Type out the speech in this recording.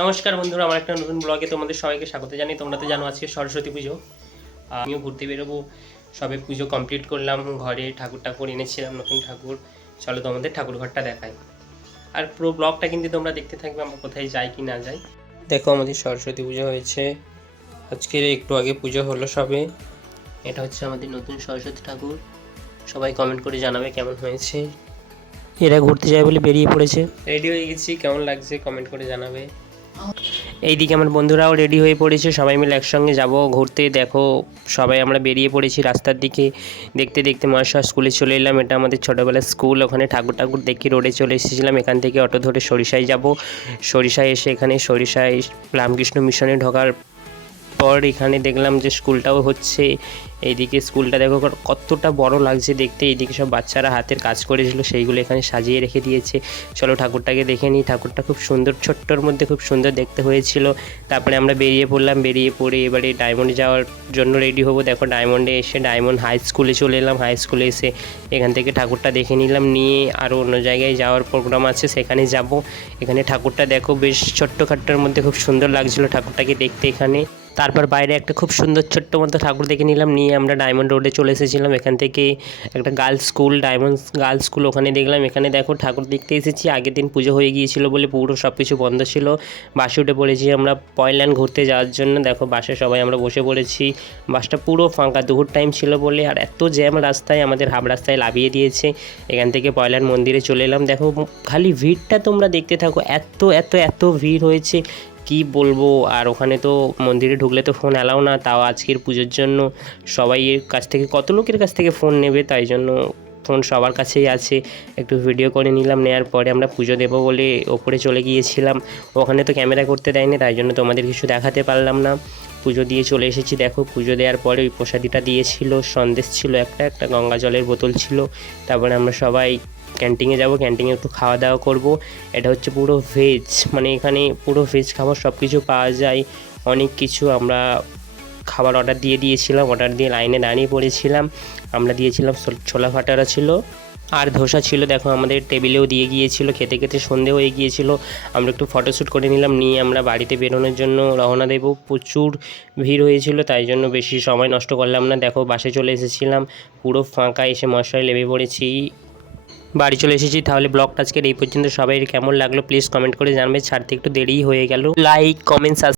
নমস্কার বন্ধুরা, আমার একটা নতুন ব্লগে তোমাদের সবাইকে স্বাগত জানাই তোমরা তো জানো আজকে সরস্বতী পুজো। আমিও ঘুরতে বেরোবো। সবে পুজো কমপ্লিট করলাম, ঘরে ঠাকুর ঠাকুর এনেছিলাম, নতুন ঠাকুর। চলো তোমাদের ঠাকুর ঘরটা দেখাই। আর পুরো ব্লগটা কিন্তু তোমরা দেখতে থাকবে আমরা কোথায় যাই কি না যাই। দেখো আমাদের সরস্বতী পুজো হয়েছে। আজকে একটু আগে পুজো হলো সবে। এটা হচ্ছে আমাদের নতুন সরস্বতী ঠাকুর। সবাই কমেন্ট করে জানাবে কেমন হয়েছে। এরা ঘুরতে যায় বলে বেরিয়ে পড়েছে। রেডি হয়ে গেছি, কেমন লাগছে কমেন্ট করে জানাবে। এইদিকে আমার বন্ধুরাও রেডি হয়ে পড়েছে, সবাই মিলে একসঙ্গে যাব, ঘুরতে দেখো, সবাই আমরা বেরিয়ে পড়েছি রাস্তার দিকে। দেখতে দেখতে মহাশয় স্কুলে চলে এলাম, এটা আমাদের ছোটোবেলার স্কুল ওখানে ঠাকুর ঠাকুর দেখি রোডে চলে এসেছিলাম, এখান থেকে অটো ধরে সরিষায় যাব। সরিষায় এসে এখানে সরিষায় রামকৃষ্ণ মিশনে ঢোকার পর এখানে দেখলাম যে স্কুলটাও হচ্ছে। এইদিকে স্কুলটা দেখো কতটা বড় লাগছে দেখতে। এইদিকে সব বাচ্চারা হাতের কাজ করেছিল, সেইগুলো এখানে সাজিয়ে রেখে দিয়েছে। চলো ঠাকুরটাকে দেখে নিই। ঠাকুরটা খুব সুন্দর, ছোট্টর মধ্যে খুব সুন্দর দেখতে হয়েছিল। তারপরে আমরা বেরিয়ে পড়লাম, বেরিয়ে পড়ে এবারে ডায়মন্ডে যাওয়ার জন্য রেডি হব। দেখো ডায়মন্ডে এসে ডায়মন্ড হাই স্কুলে চলে এলাম। হাই স্কুলে এসে এখান থেকে ঠাকুরটা দেখে নিলাম। নিয়ে আরও অন্য জায়গায় যাওয়ার প্রোগ্রাম আছে, সেখানে যাব। এখানে ঠাকুরটা দেখো বেশ ছোট্টখাট্টার মধ্যে খুব সুন্দর লাগছিল ঠাকুরটাকে দেখতে এখানে। তারপর বাইরে একটা খুব সুন্দর ছোট্ট মতো ঠাকুর দেখে নিলাম। নিয়ে আমরা ডায়মন্ড রোডে চলে এসেছিলাম। এখান থেকে একটা girls school diamond girls school ওখানে দেখলাম। এখানে দেখো ঠাকুর দেখতে এসেছি। আগের দিন পুজো হয়ে গিয়েছিল বলে পুরো সব কিছু বন্ধ ছিল। বাসে উঠে পড়েছি আমরা পয়লান ঘুরতে যাওয়ার জন্য। দেখো বাসে সবাই আমরা বসে পড়েছি। বাসটা পুরো ফাঁকা দুপুর টাইম ছিল বলে। আর এত জ্যাম রাস্তায়, আমাদের হাফ রাস্তায় লাভিয়ে দিয়েছে। এখান থেকে পয়লান মন্দিরে চলে এলাম। দেখো খালি ভিড়টা তোমরা দেখতে থাকো। এত এত এত ভিড় হয়েছে। কি বলব? আর ওখানে তো মন্দিরে ঢুকলে তো ফোন অ্যালাও না, তাও আজকের পুজোর জন্য সবাই কাছ থেকে, কত লোকের কাছ থেকে ফোন নেবে? তাই জন্য ফোন সবার কাছেই আছে। একটু ভিডিও করে নিলাম নেওয়ার পরে আমরা পুজো দেবো বলে ওপরে চলে গিয়েছিলাম। ওখানে তো ক্যামেরা করতে দেয়নি, তাই জন্য তোমাদের কিছু দেখাতে পারলাম না। পুজো দিয়ে চলে এসেছি, দেখো। পুজো দেওয়ার পরে ওই প্রসাদিটা দিয়েছিল, সন্দেশ ছিল একটা একটা গঙ্গা জলের বোতল ছিল। তারপরে আমরা সবাই ক্যান্টিনে যাব, ক্যান্টিনে একটু খাওয়া দাওয়া করব। এটা হচ্ছে পুরো ভেজ মানে এখানে পুরো ভেজ খাবার সব কিছু পাওয়া যায়। অনেক কিছু আমরা খাবার অর্ডার দিয়ে দিয়েছিলাম অর্ডার দিয়ে লাইনে দাঁড়িয়ে পড়েছিলাম। আমরা দিয়েছিলাম ছোলা ভাটারা ছিল। আর ধোসা ছিল, দেখো আমাদের টেবিলেও দিয়ে গিয়েছিল, খেতে খেতে সন্ধে হয়ে গিয়েছিল। আমরা একটু ফটোশ্যুট করে নিলাম, নিয়ে আমরা বাড়িতে বেরোনোর জন্য রওনা দেবো। প্রচুর ভিড় হয়েছিল, তাই জন্য বেশি সময় নষ্ট করলাম না। দেখো বাসে চলে এসেছিলাম, পুরো ফাঁকা এসে মশায় লেবে পড়েছি। বাড়ি চলে এসেছি, তাহলে ব্লগটা আজকের এই পর্যন্ত। সবাই কেমন লাগল প্লিজ কমেন্ট করে জানবে। ছাড়তে একটু দেরি হয়ে গেল। Like comment